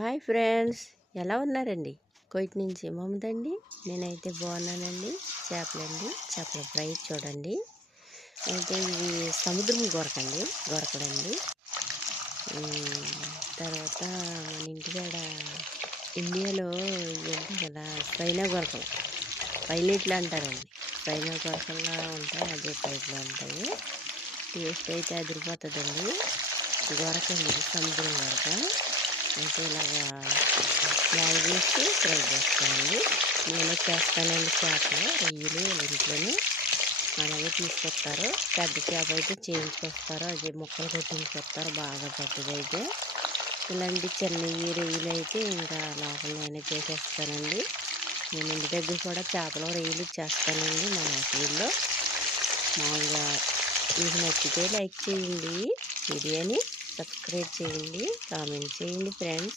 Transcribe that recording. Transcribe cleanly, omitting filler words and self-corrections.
Hi friends, ఎలా ఉన్నారండి? Coit నుంచి మమతండి. నేనైతే బాగున్నానండి. చేపల ఫ్రై చూడండి. అయితే ఇవి సముద్రం గొరకడండి. తర్వాత మన ఇంటికాడ ఇండియాలో ఇవి ఉంటాయి కదా, స్పైనా గొరకలు, పైలెట్లు అంటారండి. స్పైనా గొరకల్లా ఉంటాయి, అదే టైప్లో ఉంటాయి. టేస్ట్ అయితే అదిరిపోతుందండి. గొరకండి, సముద్రం గొరక. అయితే ఇలాగా ఫ్రై చేసి ఫ్రై చేసుకోండి. నేనే చేస్తానండి. చేపలు రొయ్యలు ఇంట్లోనే అలాగే తీసుకొస్తారు. పెద్ద చేప అయితే చేయించుకొస్తారు, అదే ముక్కలు కొట్టించుకొస్తారు బాగా పెద్దదైతే. ఇలాంటి చిన్నవి రొయ్యలు అయితే ఇంకా లోపల నేనే చేసేస్తానండి. నేను ఇంటి దగ్గర కూడా చేపలు రొయ్యలు చేస్తానండి మా ఊళ్ళో. మామూలుగా మీకు నచ్చితే లైక్ చేయండి, వీడియోని సబ్స్క్రైబ్ చేయండి, కామెంట్ చేయండి ఫ్రెండ్స్.